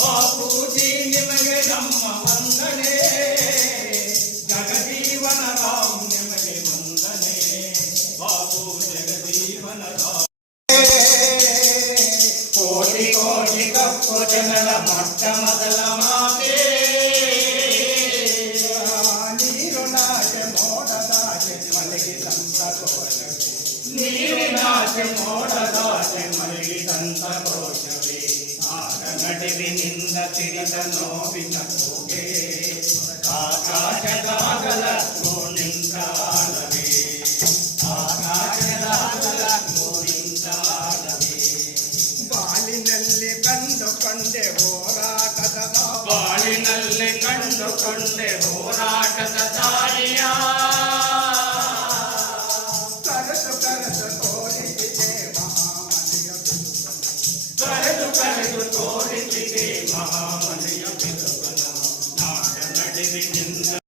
ಬಾಪೂಜಿ ನಿಮಗೆ ನಮ್ಮ ವಂದನೆ ಜಗಜೀವನ ರಾಮ್ ನಿಮಗೆ ವಂದನೆ ಬಾಪು ಜಗಜೀವನ ರಾಮ್ ಕೋಟಿ ಕೋಟಿ ಕಪ್ಪು ಜನರ ಮೊಟ್ಟ ಮೊದಲ ಮಾತೆ ನೀರು ನಾಚೆ ಮೋಡದಾಚೆ ಮಲಗಿದಂತ ಘೋಷವೇ ನೀರಿನಾಚೆ ಮೋಡದಾಚೆ ಮಲಗಿದಂತ ಘೋಷವೇ ಕೆರಿ ನಿಂದ ಸಿರಿದ ನೋವಿನ ಕೂಗೆ ಆಕಾಶದಾಗಲ ಗೋಲಿಂತಾಳವೇ ಆಕಾಶದಾಗಲ ಗೋಲಿಂತಾಳವೇ ಬಾಳಿನಲ್ಲಿ ಕಂಡುಕೊಂಡೆ ಹೋರಾಟದ ಬಾಳಿನಲ್ಲಿ ಕಂಡುಕೊಂಡೆ ಹೋರಾಟದ